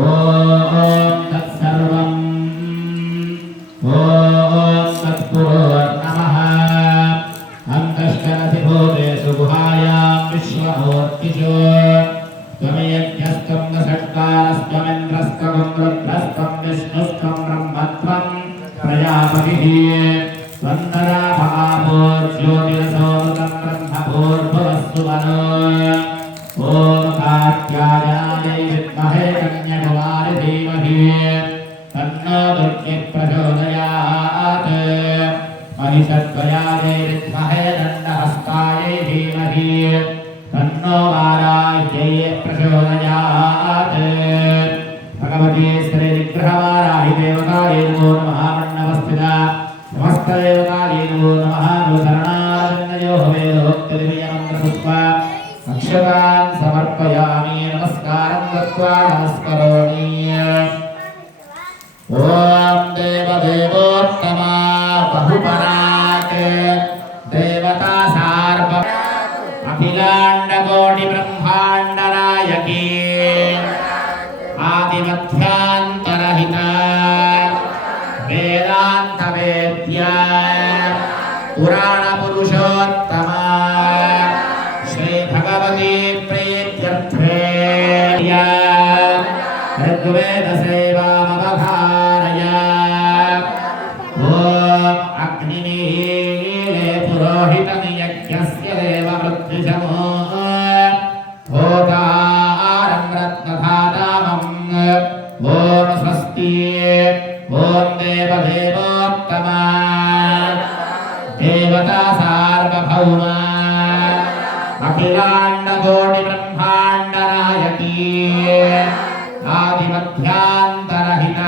ఓం తత్సర్వం ఓం తత్పురోర్నమః అంతఃకరతి భూతేషు గుహాయాం విశ్వమూర్తిషు త్వమయజ్ఞస్త్వం దశట్కారస్త్వమింద్రస్త్వం రుద్రస్త్వం విష్ణుస్త్వం బ్రహ్మత్వం ప్రజాపతిః వందనా మహాభూర్జ్యోతిరసోమృతం బ్రహ్మభూర్భువస్సు వనో ఓం కాత్యాయనాయ విద్మహే కన్యాకుమారి ధీమహి తన్నో దుర్గే ప్రచోదయాత్ మహిషద్వయాయ విద్మహే దండహస్తాయ ధీమహి తన్నో వారాహ్యై ప్రచోదయాత్ భగవతి శ్రీ విగ్రహవారాహి దేవతాయై నమో నమః మన్నవస్థిత సమస్త దేవతాయై నమో నమః శరణారవిందయో వేదోక్తిర్వియమంత్రపుష్ప అక్షతాన్ సమర్పయామి నమస్కారం దత్వా నమస్కరోమి ఓం దేవదేవోత్తమ బహుపరాక్ దేవతా సార్వ అఖిలాండ కోటి బ్రహ్మాండ నాయకీ ఆదిమధ్యాంతరహిత వేదాంత వేద్య పురాణ పురుషోత్తమ శ్రీ భగవతి ప్రీత్యర్థే ఋగ్వేద సేవామవధారయ ఓం అగ్నినీలే పురోహితం యజ్ఞస్య దేవ వృద్ధిశమో హోతారం రత్నధాతామం ఓం స్వస్తి ఓం దేవదేవోత్తమ దేవతా సార్వభౌమ అఖిలాండ కోటి బ్రహ్మాండ నాయకీ ఆదిమధ్యాంతరహిత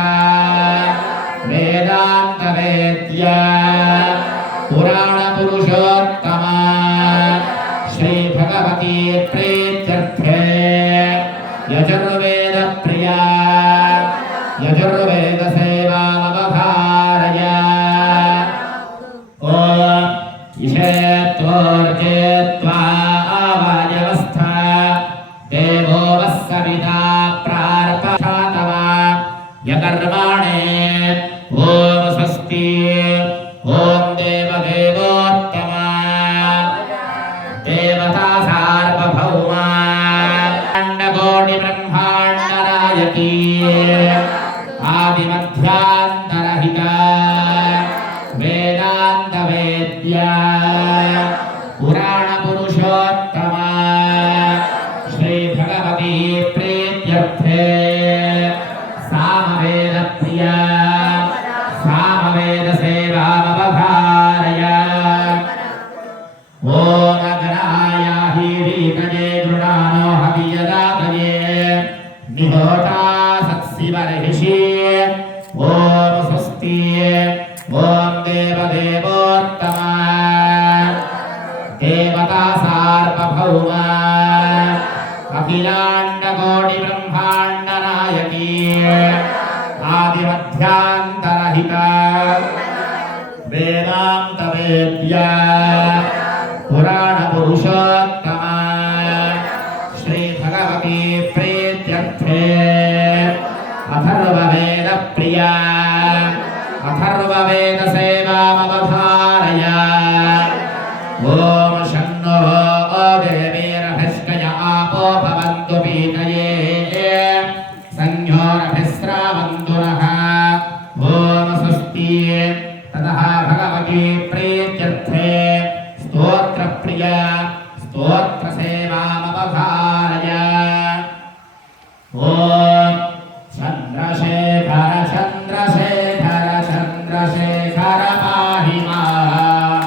వేదాంత వేద్య పురాణ పురుషోత్తమ శ్రీ భగవతి ప్రీత్యర్థే యజుర్వేద ప్రియా యజుర్వేద సేవామవధారయ ఓం ఇషేత్వోర్జేత్వా ఆవాయవస్థా దేవో వస్సవితా ప్రార్పణాతవ యకర్మాణే ఓం స్వస్తి ఓం దేవదేవోత్తమ దేవతా సార్వభౌమ అండకోటి బ్రహ్మాండ నాయకీ ఆదిమధ్యాంతరహిత వేదాంత వేద్య పురాణ పురుషోత్తమ శ్రీ భగవతి ప్రీత్యర్థే సామవేద ప్రియ సామవేద సేవామవధారయ ఓం అగ్నాయ హీరీకజే గృణానో హవియదాతయే నిహోటా సత్సివర్హిషి ఓం స్వస్తి ఓం దేవదేవోత్తమ దేవతా సార్వభౌమ అఖిలాండ కోటి బ్రహ్మాండ నాయకీ ఆదిమధ్యాంతరహిత వేదాంత వేద్య పురాణ పురుషోత్తమ శ్రీ భగవతి ప్రీత్యర్థే అథర్వవేద ప్రియ అథర్వవేద సేవామవధారయ ఓం శన్నో దేవీరభిష్కయ ఆపో భవంతు పీతయే సంజ్ఞోరభిస్రావంతు నః ఓం స్వస్తి తతః భగవతి ప్రీత్యర్థే స్తోత్ర ప్రియ స్తోత్ర సేవామవధారయ ఓం చంద్రశేఖర చంద్రశేఖర చంద్రశేఖర పాహి మాం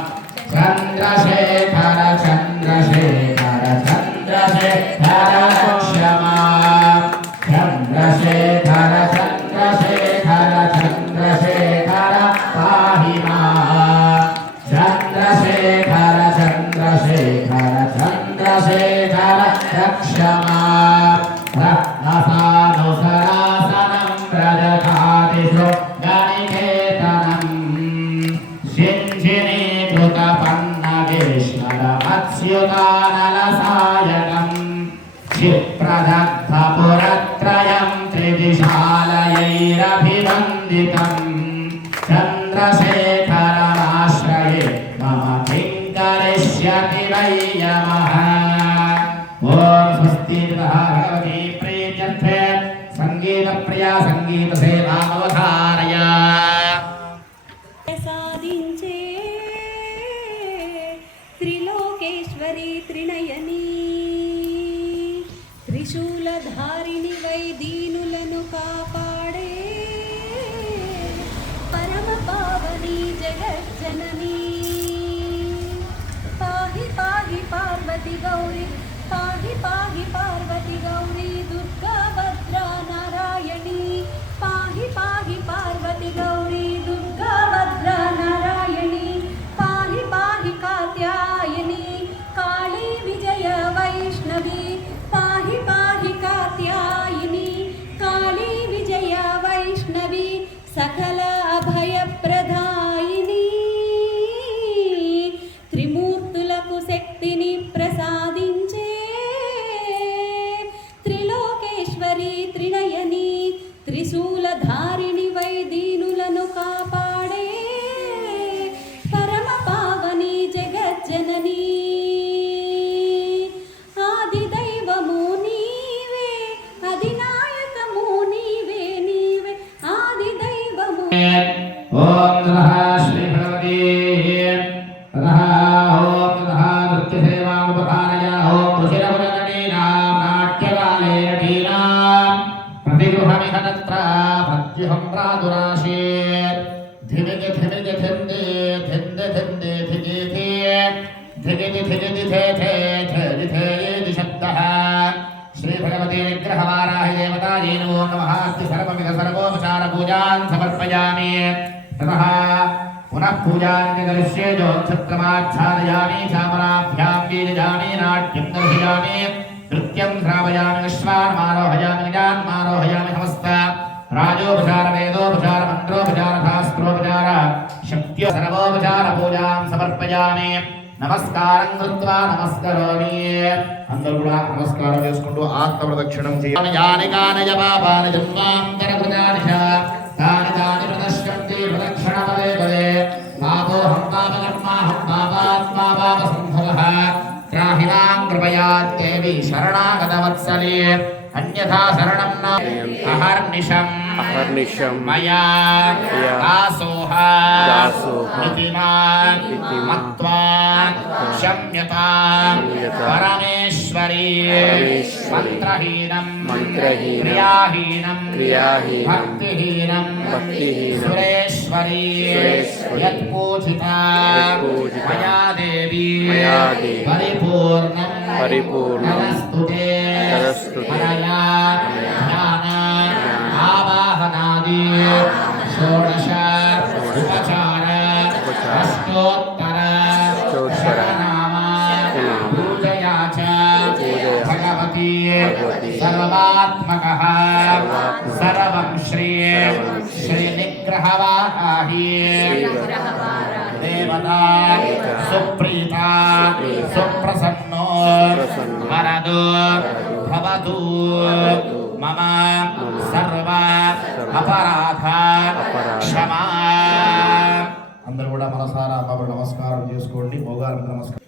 చంద్రశేఖర చంద్రశేఖర చంద్రశేఖర క్షమా చంద్రశేఖర చంద్రశేఖర చంద్రశేఖర పాహి మాం చంద్రశేఖర చంద్రశేఖర చంద్రశేఖర క్షమా రత్నసాన विशालयैरभिवन्दितम् चन्द्रशेखरमाश्रये मम किं करिष्यति वै यमः ॐ स्वस्ति भगवती प्रीत्यर्थे संगीतप्रिया संगीतसेवामवधारय साधिंचे त्रिलोकेश्वरी त्रिनयनी त्रिशूलधारिणि वै दीनुలను कापाडे परम पावनी जगज्जननी पाहि पाहि पार्वती गौरी पाहि पाहि पार्वती गौरी दुर्गा भद्रा नारायणी पाहि पाहि पार्वती गौरी दुर्गा भद्रा नारायणी पाहि पाहि कात्यायनी काली विजय वैष्णवी पाहि पाहि कात्यायनी काली विजय वैष्णवी सकल अभयप्रदायिनी త్రిమూర్తులకు శక్తిని ప్రసాదించే త్రిలోకేశ్వరి త్రినయని త్రిశూలధారిణి వై దీనులను కాపాడే పరమ పావని జగజ్జనని ఆది దైవము నీవే అధినాయకము నీవే నీవే ఆది దైవము ఓం నమః శ్రీ భగవతి నమః ఓం నమః నృత్యసేవాముపకారయ ఓం ఋషిరవరణీనాం నాట్యకాలే నటీనాం प्रतिगृहमिह तत्र प्रत्युहं प्रादुराशेत् धिमिति धिमिति धिन्दे धिन्दे धिन्दे धिगेति धिगिति धिगिति थे थे थे थे येति शब्दः श्रीभगवती विग्रहवाराहि देवतायै नमो नमः अस्ति सर्वमिह सर्वोपचारपूजान् समर्पयामि ततः पुनः पूजां करिष्ये ज्योतिषत्रमाच्छादयामि चामराभ्यां बीजयामि नाट्यं दर्शयामि नृत्यं श्रावयामि विश्वान्मारोहयामि निजान्मारोहयामि समस्त राजोपचार वेदोपचार मन्त्रोपचार शास्त्रोपचार शक्त्यो सर्वोपचार पूजां समर्पयामि नमस्कारं कृत्वा नमस्करोमि అందరూ కూడా నమస్కారం చేసుకుంటూ ఆత్మ ప్రదక్షిణం చేయాలి యాని కానయ పాపాని జన్మాంతరకృతాని చ తాని తాని ప్రదశ్యంతి ప్రదక్షిణ పదే పదే పాపోహం పాపకర్మాహం పాపాత్మా పాపసంభవః त्राहि मां कृपया देवी शरणागतवत्सले अन्यथा शरणं न अहर्निशं मया दासोह इति मां मत्वा क्षम्यतां परमेश्वरी मन्त्रहीनं क्रियाहीनं भक्तिहीनं सुरेश्वरी यत्पूजिता मया देवी परिपूर्णं नमस्तुते मया ध्यान आवाहनादि षोडश उपचार अष्टोत्तर शतनाम पूजया च भगवती सर्वात्मकः सर्वं श्रीनिग्रहवाराही देवता सुप्रीता सुप्रसन्नो वरदो भवतु मम सर्व अपराध क्षमा అందరూ కూడా మనసారా బాబు నమస్కారం చేసుకోండి మోగారు నమస్కారం